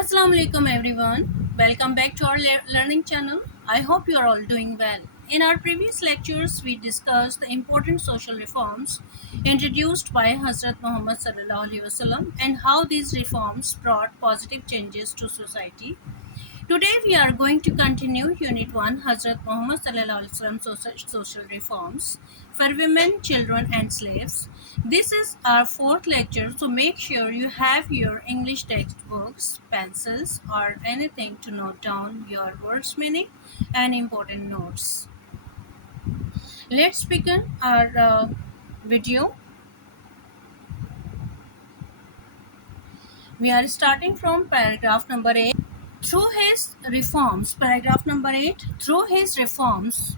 Assalamu alaikum everyone. Welcome back to our learning channel. I hope you are all doing well. In our previous lectures, we discussed the important social reforms introduced by Hazrat Muhammad sallallahu alaihi wasallam and how these reforms brought positive changes to society. Today we are going to continue Unit 1 Hazrat Muhammad Sallallahu Alaihi Wasallam social reforms for women, children and slaves. This is our fourth lecture, so make sure you have your English textbooks, pencils or anything to note down your words meaning and important notes. Let's begin our video. We are starting from paragraph number 8. Through his reforms, paragraph number 8, through his reforms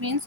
means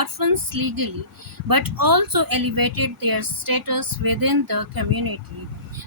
orphans legally but also elevated their status within the community.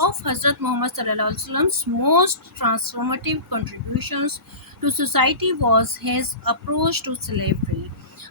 of Hazrat Muhammad sallallahu alaihi wasallam's most transformative contributions to society was his approach to slavery.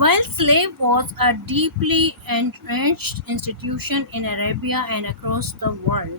While slave was a deeply entrenched institution in Arabia and across the world,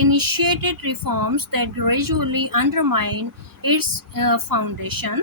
initiated reforms that gradually undermined its foundation.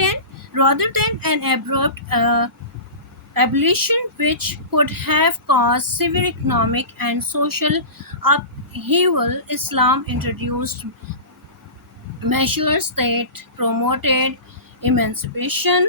10, rather than an abrupt abolition which could have caused severe economic and social upheaval, Islam introduced measures that promoted emancipation.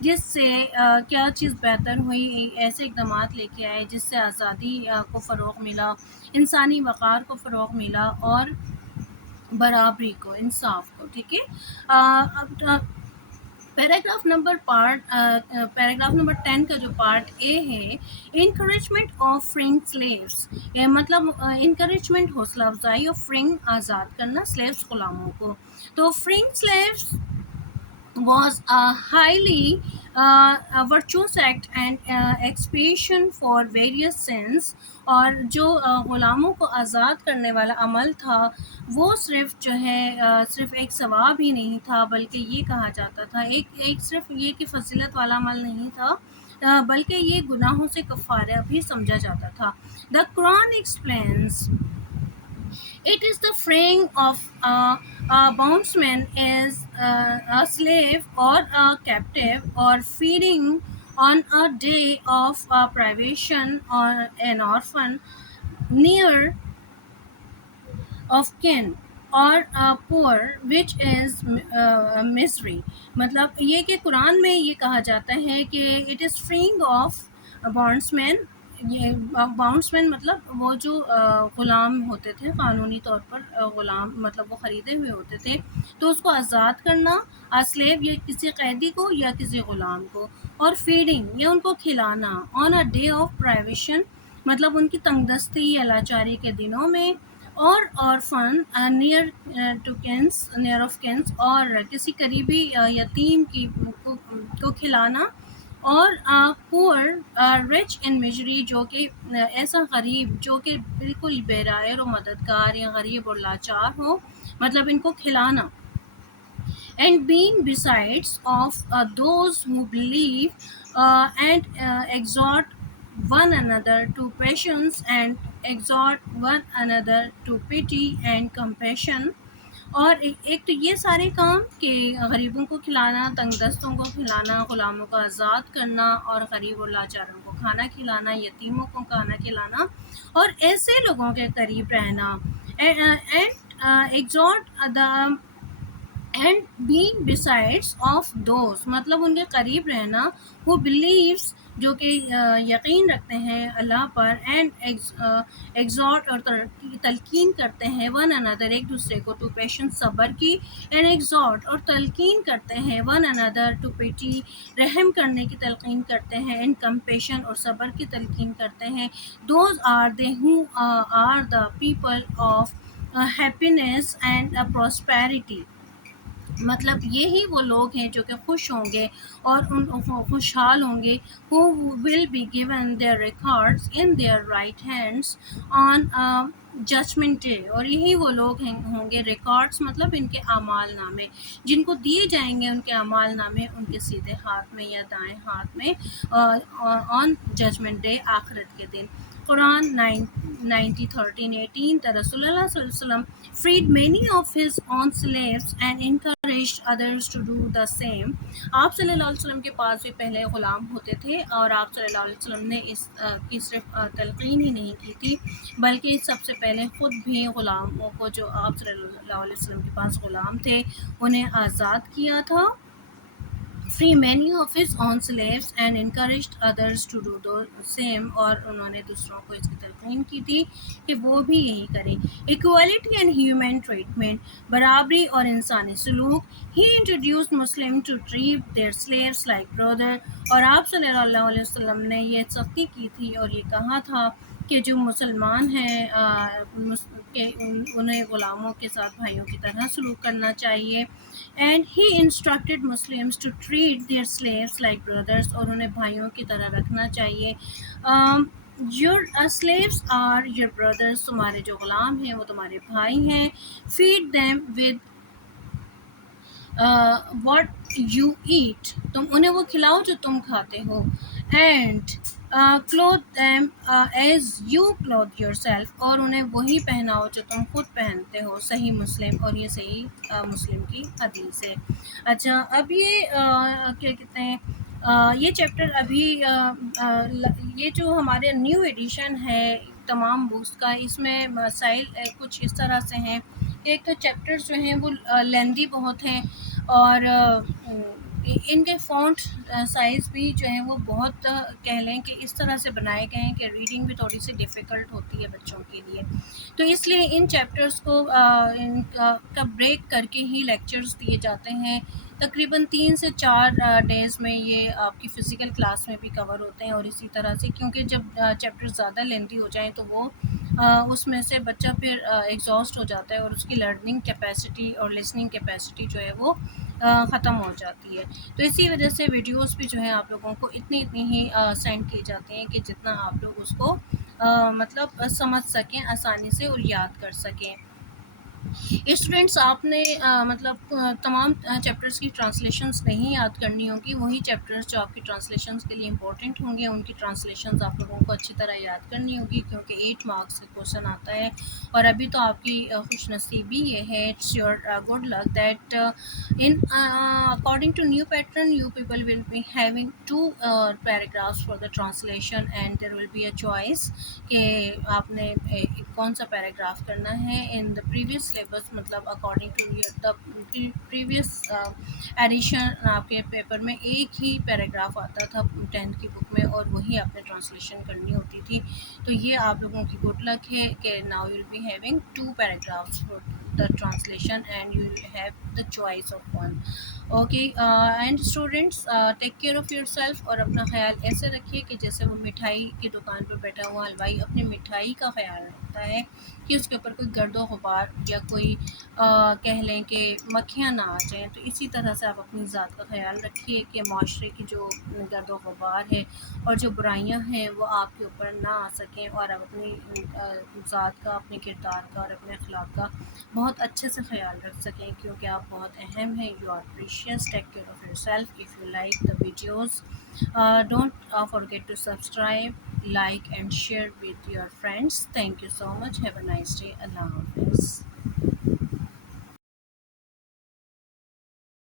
جس سے کیا چیز بہتر ہوئی، ایسے اقدامات لے کے آئے جس سے آزادی کو فروغ ملا، انسانی وقار کو فروغ ملا اور برابری کو، انصاف کو. ٹھیک ہے. اب پیراگراف نمبر 10 کا جو پارٹ اے ہے، انکریجمنٹ آف فرینگ سلیوس، مطلب انکریجمنٹ، حوصلہ افزائی آف فرینگ، آزاد کرنا سلیوس، غلاموں کو. تو فرینگ سلیوس was a highly virtuous act and expiation for various sins. اور جو غلاموں کو آزاد کرنے والا عمل تھا وہ صرف جو ہے صرف ایک ثواب ہی نہیں تھا، بلکہ یہ کہا جاتا تھا ایک صرف یہ کہ فضیلت والا عمل نہیں تھا، بلکہ یہ گناہوں سے کفارہ بھی سمجھا جاتا تھا. The Quran explains it is the freeing of a bondsman is a slave or a captive, or feeding on a day of privation or an orphan, near of kin اور poor which is misery. مطلب یہ کہ قرآن میں یہ کہا جاتا ہے کہ it is freeing of bondsmen. یہ باؤنڈسمین مطلب وہ جو غلام ہوتے تھے، قانونی طور پر غلام، مطلب وہ خریدے ہوئے ہوتے تھے، تو اس کو آزاد کرنا، اسلیو یا کسی قیدی کو یا کسی غلام کو، اور فیڈنگ یا ان کو کھلانا، آن اے ڈے آف پرائیویشن مطلب ان کی تنگ دستی یا لاچاری کے دنوں میں، اور آرفن نیئر آف کینس اور کسی قریبی یتیم کو کھلانا، اور پور رچ ان میجری جو کہ ایسا غریب جو کہ بالکل بے-رائر و مددگار یا غریب اور لاچار ہو، مطلب ان کو کھلانا. And being besides of those who believe and exhort one another to patience and exhort one another to pity and compassion. اور ایک تو یہ سارے کام کہ غریبوں کو کھلانا، تنگ دستوں کو کھلانا، غلاموں کو آزاد کرنا، اور غریب اور لاچاروں کو کھانا کھلانا، یتیموں کو کھانا کھلانا، اور ایسے لوگوں کے قریب رہنا. and exhort the and being besides of those مطلب ان کے قریب رہنا، who believes جو کہ یقین رکھتے ہیں اللہ پر، and exhort اور تلقین کرتے ہیں one another ایک دوسرے کو to patience صبر کی، and exhort اور تلقین کرتے ہیں one another to pity رحم کرنے کی تلقین کرتے ہیں، and compassion اور صبر کی تلقین کرتے ہیں. those are they who are the people of happiness and prosperity. مطلب یہی وہ لوگ ہیں جو کہ خوش ہوں گے اور خوشحال ہوں گے. who will be given their records in their right hands on judgment day. اور یہی وہ لوگ ہوں گے، ریکارڈز مطلب ان کے اعمال نامے، جن کو دیے جائیں گے ان کے اعمال نامے ان کے سیدھے ہاتھ میں یا دائیں ہاتھ میں on judgment day، آخرت کے دن. قرآن 90:13-18. The Rasulullah صلی اللہ علیہ وسلم freed many of his own slaves and encouraged others to do the same. آپ صلی اللہ علیہ وسلم کے پاس بھی پہلے غلام ہوتے تھے، اور آپ صلی اللہ علیہ وسلم نے اس کی صرف تلقین ہی نہیں کی تھی، بلکہ سب سے پہلے خود بھی غلاموں کو، جو آپ صلی اللہ علیہ وسلم کے پاس غلام تھے، انہیں آزاد کیا تھا. free many of his own slaves and encouraged others to do the same. اور انہوں نے دوسروں کو اس کی تلقین کی تھی کہ وہ بھی یہی کریں. equality and human treatment، برابری اور انسانی سلوک. he introduced Muslim to treat their slaves like brother. اور آپ صلی اللہ علیہ وسلم نے یہ سختی کی تھی اور یہ کہا تھا کہ جو مسلمان ہیں کہ انہیں غلاموں کے ساتھ بھائیوں کی طرح سلوک کرنا چاہیے. and he instructed Muslims to treat their slaves like brothers. اور انہیں بھائیوں کی طرح رکھنا چاہیے. your slaves are your brothers. تمہارے جو غلام ہیں وہ تمہارے بھائی ہیں. feed them with what you eat. تم انہیں وہ کھلاؤ جو تم کھاتے ہو. and clothe them as you clothe yourself. اور انہیں وہی پہناؤ جو تم خود پہنتے ہو. صحیح مسلم، اور یہ صحیح مسلم کی حدیث ہے. اچھا، اب یہ کیا کہتے ہیں، یہ چیپٹر ابھی یہ جو ہمارے نیو ایڈیشن ہے تمام بکس کا، اس میں مسائل کچھ اس طرح سے ہیں. ایک تو چیپٹرز جو ہیں وہ لیندی بہت ہیں، اور ان کے فونٹ سائز بھی جو ہے وہ بہت کہہ لیں کہ اس طرح سے بنائے گئے ہیں کہ ریڈنگ بھی تھوڑی سی ڈیفیکلٹ ہوتی ہے بچوں کے لیے. تو اس لیے ان چیپٹرز کو ان کا بریک کر کے ہی لیکچرز دیے جاتے ہیں. تقریباً 3 سے 4 ڈیز میں یہ آپ کی فزیکل کلاس میں بھی کور ہوتے ہیں. اور اسی طرح سے کیونکہ جب چیپٹر زیادہ لینتھی ہو جائیں تو وہ اس میں سے بچہ پھر ایگزاسٹ ہو جاتا ہے اور اس کی لرننگ کیپیسٹی اور لسننگ کیپیسٹی جو ہے وہ ختم ہو جاتی ہے. تو اسی وجہ سے ویڈیوز بھی جو ہے آپ لوگوں کو اتنی ہی سینڈ کیے جاتے ہیں کہ جتنا آپ لوگ اس کو مطلب سمجھ سکیں آسانی سے اور یاد کر سکیں. اسٹوڈینٹس آپ نے مطلب تمام چیپٹرز کی ٹرانسلیشنز نہیں یاد کرنی ہوگی. وہی چیپٹرز جو آپ کی ٹرانسلیشنز کے لیے امپورٹنٹ ہوں گے ان کی ٹرانسلیشنز آپ لوگوں کو اچھی طرح یاد کرنی ہوگی کیونکہ 8 مارکس کا کوشچن آتا ہے. اور ابھی تو آپ کی خوش نصیبی یہ ہے, it's your good luck that in according to new pattern you people will be having 2 paragraphs for the translation and there will be a choice کہ آپ نے کون سا پیراگراف کرنا ہے. ان دا پریویس سلیبس مطلب according to the previous edition آپ کے پیپر میں ایک ہی پیراگراف آتا تھا 10th کی بک میں اور وہی آپ نے ٹرانسلیشن کرنی ہوتی تھی. تو یہ آپ لوگوں کی گڈ لک ہے کہ now you will be having 2 paragraphs for the translation and you will have the choice of one. Okay, and students take care of yourself اور اپنا خیال ایسے رکھیے کہ جیسے وہ مٹھائی کی دکان پر بیٹھا ہوا حلوائی اپنی مٹھائی کا خیال رکھتا ہے کہ اس کے اوپر کوئی گرد و غبار یا کوئی کہہ لیں کہ مکھیاں نہ آ جائیں. تو اسی طرح سے آپ اپنی ذات کا خیال رکھیے کہ معاشرے کی جو گرد و غبار ہے اور جو برائیاں ہیں وہ آپ کے اوپر نہ آ سکیں اور آپ اپنی ذات کا, اپنے کردار کا اور اپنے اخلاق کا بہت اچھے سے خیال رکھ سکیں کیونکہ آپ بہت اہم ہیں. You are precious. Take care of your self. If you like the videos don't forget to subscribe, like and share with your friends. Thank you so much. Have a nice day. Allah Hafiz.